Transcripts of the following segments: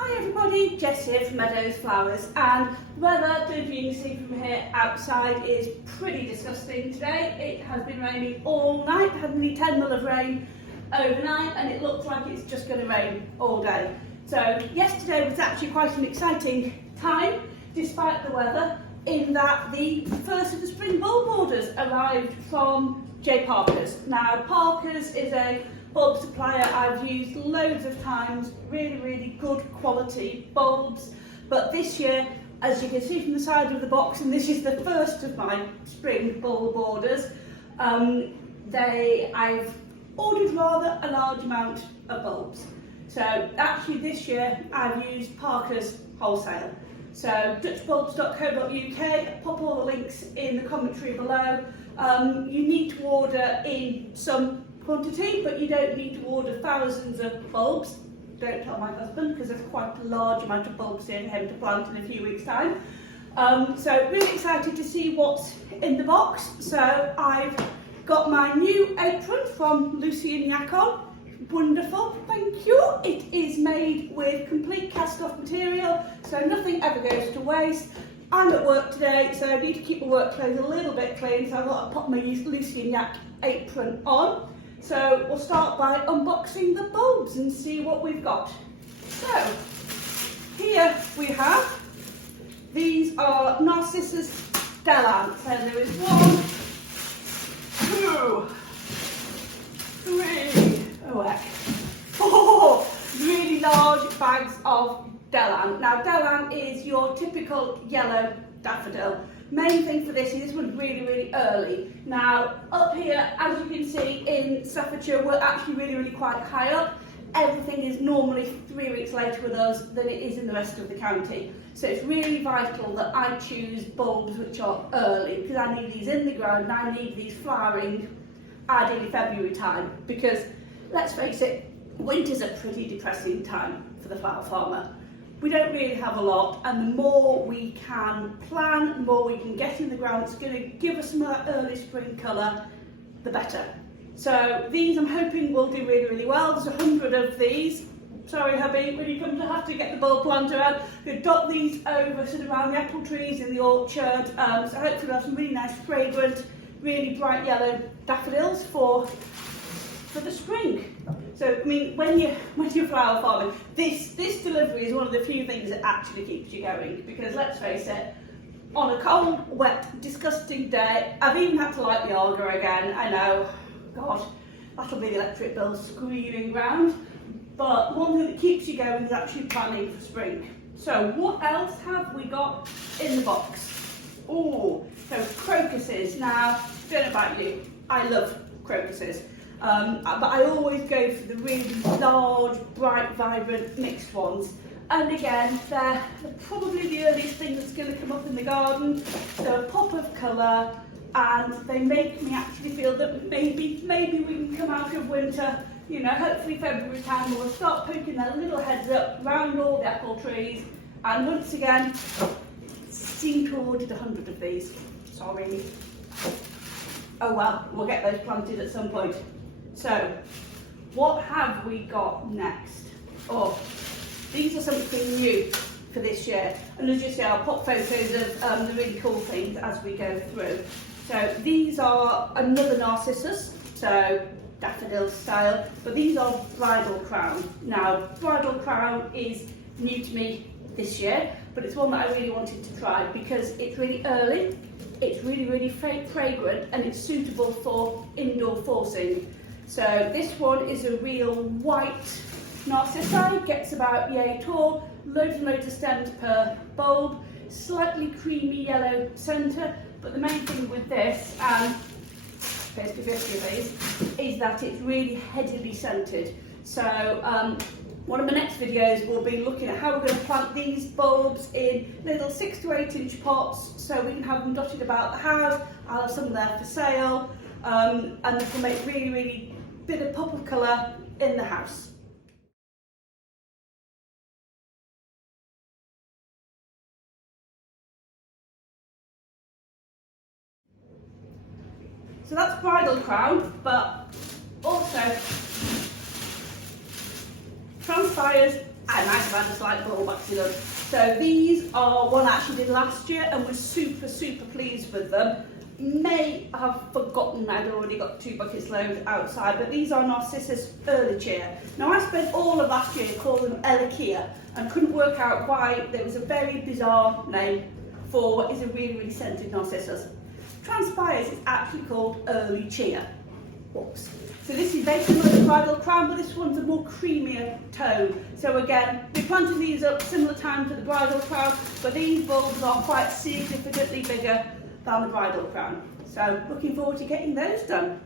Hi everybody, Jess here from Meadows Flowers, and the weather, don't you can see from here outside, is pretty disgusting today. It has been raining all night, had nearly 10 mil of rain overnight, and it looks like it's just going to rain all day. So yesterday was actually quite an exciting time despite the weather, in that the first of the spring bulb orders arrived from J. Parker's. Now Parker's is a bulb supplier I've used loads of times, really good quality bulbs, but this year, as you can see from the side of the box, and this is the first of my spring bulb orders, I've ordered rather a large amount of bulbs. So actually this year I've used Parker's wholesale. So dutchbulbs.co.uk, pop all the links in the commentary below. You need to order in some quantity, but you don't need to order thousands of bulbs. Don't tell my husband, because there's quite a large amount of bulbs here for him to plant in a few weeks' time. So really excited to see what's in the box. So I've got my new apron from Lucy and Yak on. Wonderful, thank you. It is made with complete cast-off material, so nothing ever goes to waste. I'm at work today, so I need to keep my work clothes a little bit clean, so I've got to pop my Lucy and Yak apron on. So we'll start by unboxing the bulbs and see what we've got. So here we have, these are Narcissus Stella. So there is 1, 2, 3, 4 really large bags of Delan. Now Delan is your typical yellow daffodil. Main thing for this is this one's really early. Now up here, as you can see in Staffordshire, we're actually really quite high up. Everything is normally 3 weeks later with us than it is in the rest of the county. So it's really vital that I choose bulbs which are early, because I need these in the ground and I need these flowering ideally February time, because let's face it, winter's a pretty depressing time for the flower farmer. We don't really have a lot, and the more we can plan, the more we can get in the ground, it's going to give us some of that early spring colour, the better. So these I'm hoping will do really well. There's 100 of these. Sorry hubby, when you come to have to get the bulb planter out, you dot these over sort of around the apple trees in the orchard. So hopefully we'll have some really nice fragrant, really bright yellow daffodils for the spring. So I mean, when you're flower farming, this delivery is one of the few things that actually keeps you going, because let's face it, on a cold, wet, disgusting day, I've even had to light the Olga again. I know, God, that'll be the electric bill screaming round. But one thing that keeps you going is actually planning for spring. So what else have we got in the box? Oh, so crocuses. Now, don't know about you, I love crocuses. But I always go for the really large, bright, vibrant, mixed ones. And again, they're probably the earliest thing that's going to come up in the garden. So a pop of colour, and they make me actually feel that maybe we can come out of winter, you know, hopefully February time we'll start poking their little heads up round all the apple trees. And once again, seem to have ordered 100 of these. Sorry. Oh well, we'll get those planted at some point. So, what have we got next? Oh, these are something new for this year. And as you see, I'll pop photos of the really cool things as we go through. So these are another Narcissus, so daffodil style, but these are bridal crown. Now, bridal crown is new to me this year, but it's one that I really wanted to try because it's really early, it's really fragrant, and it's suitable for indoor forcing. So this one is a real white Narcissi, gets about yay tall, loads and loads of stems per bulb, slightly creamy yellow centre, but the main thing with this, and 50-50 of these, is that it's really headily scented. So one of my next videos will be looking at how we're going to plant these bulbs in little 6 to 8 inch pots so we can have them dotted about the house. I'll have some there for sale, and this will make really bit of pop of colour in the house. So that's bridal crown, but also transpires I might have had a slight bulb accident. So these are one I actually did last year and was super, super pleased with them. May have forgotten I'd already got 2 buckets load outside, but these are Narcissus early cheer. Now I spent all of last year calling them Elikia and couldn't work out why there was a very bizarre name for what is a really, really scented Narcissus. Transpires it's actually called early cheer. Whoops. So this is very similar to bridal crown, but this one's a more creamier tone. So again, we planted these up similar time to the bridal crown, but these bulbs are quite significantly bigger than the bridal crown. So looking forward to getting those done.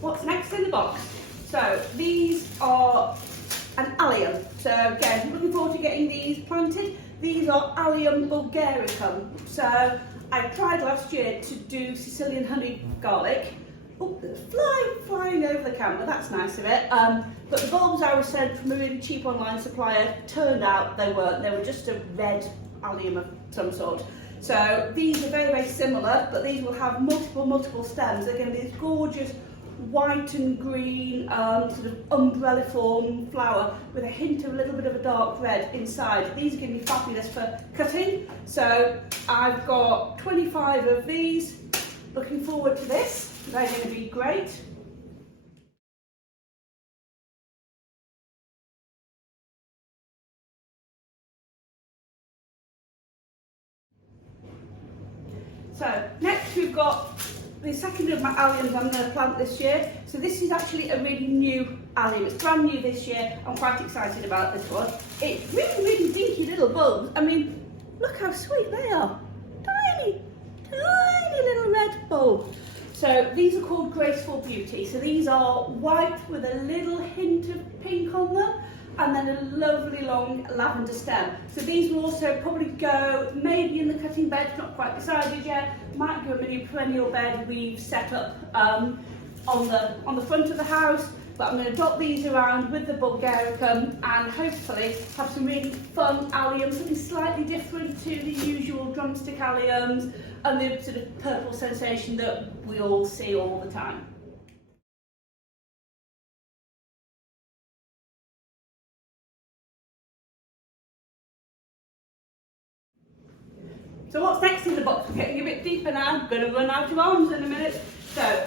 What's next in the box? So these are an allium. So again, looking forward to getting these planted. These are Allium Bulgarica. So I tried last year to do Sicilian honey garlic. Oh, there's a fly flying over the camera, that's nice of it. But the bulbs I was sent from a really cheap online supplier, turned out they weren't. They were just a red allium of some sort. So these are very, very similar, but these will have multiple stems. They're going to be this gorgeous white and green sort of umbrella form flower with a hint of a little bit of a dark red inside. These are going to be fabulous for cutting. So I've got 25 of these. Looking forward to this. They're going to be great. So next we've got the second of my alliums I'm going to plant this year. So this is actually a really new allium. It's brand new this year. I'm quite excited about this one. It's really, really dinky little bulbs. I mean, look how sweet they are. Tiny, tiny little red bulb. So these are called Graceful Beauty. So these are white with a little hint of pink on them, and then a lovely long lavender stem. So these will also probably go maybe in the cutting bed, not quite decided yet. Might go a mini perennial bed we've set up on the front of the house. But I'm going to dot these around with the Bulgaricum and hopefully have some really fun alliums, something slightly different to the usual drumstick alliums and the sort of purple sensation that we all see all the time. So what's next in the box? We're getting a bit deeper now. I'm going to run out of arms in a minute. So,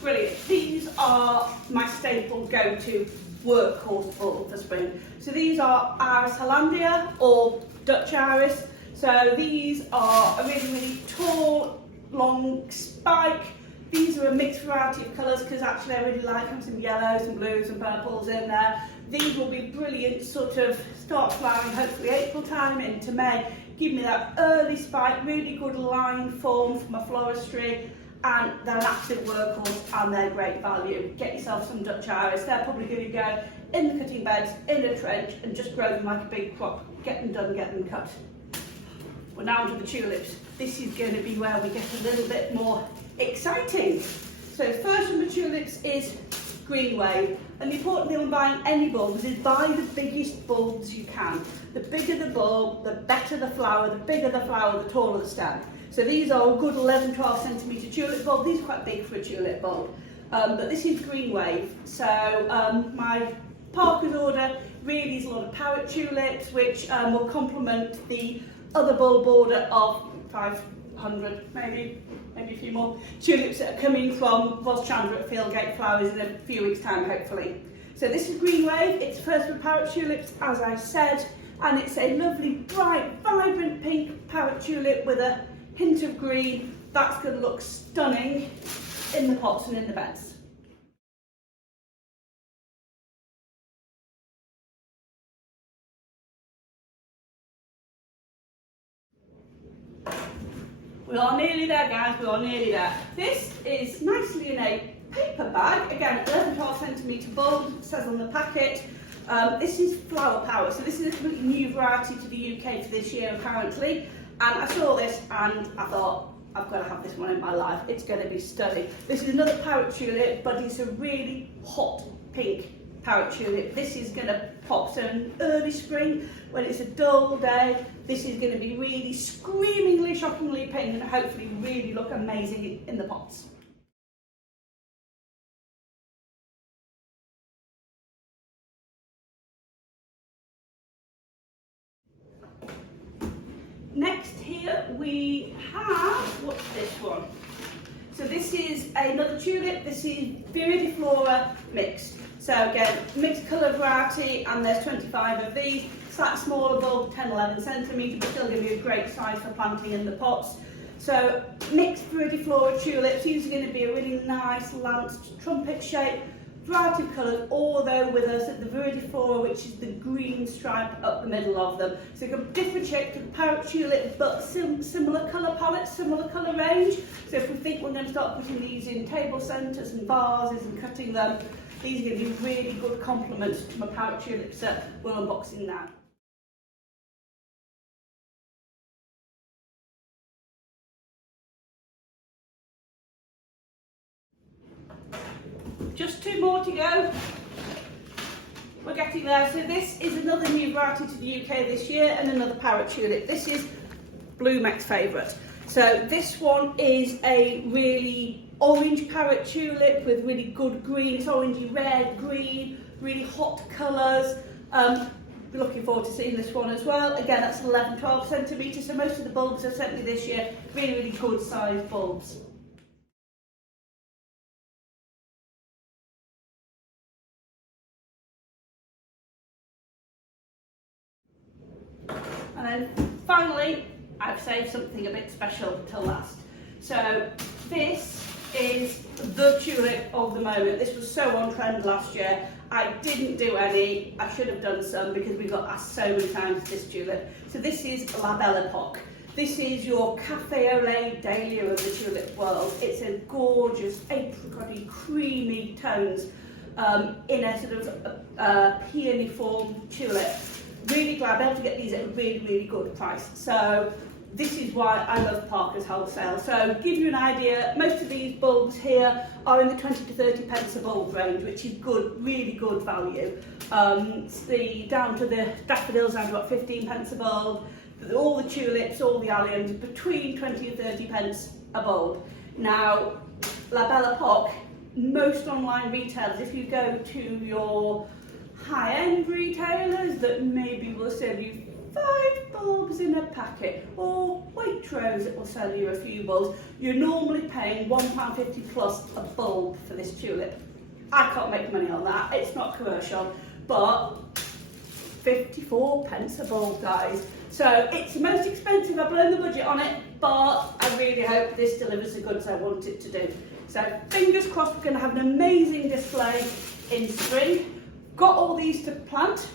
brilliant. These are my staple go-to workhorse bulb for spring. So these are Iris Hollandia or Dutch Iris. So these are a really, really tall, long spike. These are a mixed variety of colours because actually I really like them, some yellows and blues and purples in there. These will be brilliant, sort of start flowering hopefully April time into May. Give me that early spike, really good line form from a floristry. And they're an absolute workhorse and they're great value. Get yourself some Dutch Iris. They're probably going to go in the cutting beds, in a trench, and just grow them like a big crop. Get them done, get them cut. We're now onto the tulips. This is going to be where we get a little bit more exciting. So first from the tulips is green wave. And the important thing when buying any bulbs is buy the biggest bulbs you can. The bigger the bulb, the better the flower. The bigger the flower, the taller the stem. So these are a good 11-12 centimetre tulip bulb. These are quite big for a tulip bulb. But this is green wave. So my Parker's order really is a lot of parrot tulips, which will complement the other bulb order of 500, maybe a few more tulips that are coming from Ros Chandra at Fieldgate Flowers in a few weeks' time, hopefully. So this is green wave. It's first with parrot tulips, as I said, and it's a lovely, bright, vibrant pink parrot tulip with a hint of green. That's going to look stunning in the pots and in the beds. We are nearly there, guys, we are nearly there. This is nicely in a paper bag, again 11-12 centimetre bulb, it says on the packet. This is Flower Power, so this is a completely new variety to the UK for this year apparently. And I saw this and I thought, I've got to have this one in my life, it's going to be stunning. This is another parrot tulip, but it's a really hot pink parrot tulip. This is going to pop, so in early spring when it's a dull day, this is going to be really screamingly shockingly pink and hopefully really look amazing in the pots. Next here we have, what's this one? So this is another tulip. This is Flora mixed. So again, mixed colour variety, and there's 25 of these. Slightly smaller bulb, 10-11 centimetres, but still give you a great size for planting in the pots. So mixed Flora tulips. These are going to be a really nice lanced trumpet shape. Variety of colours, although with us at the Flora, which is the green stripe up the middle of them. So you've got different shapes to the parrot tulip, but similar colour palette, similar colour range. So if we think we're going to start putting these in table centres and vases and cutting them, these are going to be really good complements to my parrot tulips that we're unboxing now. Just 2 more to go. We're getting there. So this is another new variety to the UK this year, and another parrot tulip. This is Bloomec's favourite. So this one is a really orange parrot tulip with really good green. It's orangey red, green, really hot colours. We're looking forward to seeing this one as well. Again, that's 11-12 centimetres. So most of the bulbs I've sent me this year, really good sized bulbs. And then finally, I've saved something a bit special till last. So this is the tulip of the moment. This was so on trend last year. I didn't do any. I should have done some because we got asked so many times this tulip. So this is La Belle Epoque. This is your cafe au lait dahlia of the tulip world. It's a gorgeous apricot-y, creamy tones in a sort of peony-formed tulip. Really glad I'm able to get these at a really good price. So this is why I love Parker's Wholesale. So to give you an idea, most of these bulbs here are in the 20 to 30 pence a bulb range, which is good, really good value. Down to the daffodils, I've got 15 pence a bulb. All the tulips, all the alliums, between 20 and 30 pence a bulb. Now, La Belle Epoque, most online retailers, if you go to your high-end retailers that maybe will sell you 5 bulbs in a packet, or Waitrose that will sell you a few bulbs, you're normally paying £1.50 plus a bulb for this tulip. I can't make money on that, it's not commercial, but 54 pence a bulb, guys. So it's the most expensive, I've blown the budget on it, but I really hope this delivers the goods I want it to do. So fingers crossed we're going to have an amazing display in spring. Got all these to plant.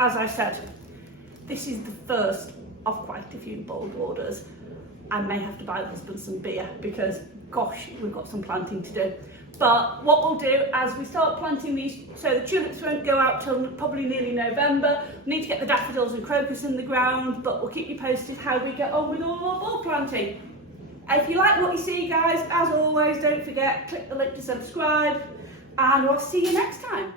As I said, this is the first of quite a few bulb orders. I may have to buy the husband some beer because, gosh, we've got some planting to do. But what we'll do as we start planting these, so the tulips won't go out till probably nearly November. We need to get the daffodils and crocus in the ground, but we'll keep you posted how we get on with all our bulb planting. If you like what you see, guys, as always, don't forget, click the link to subscribe, and we'll see you next time.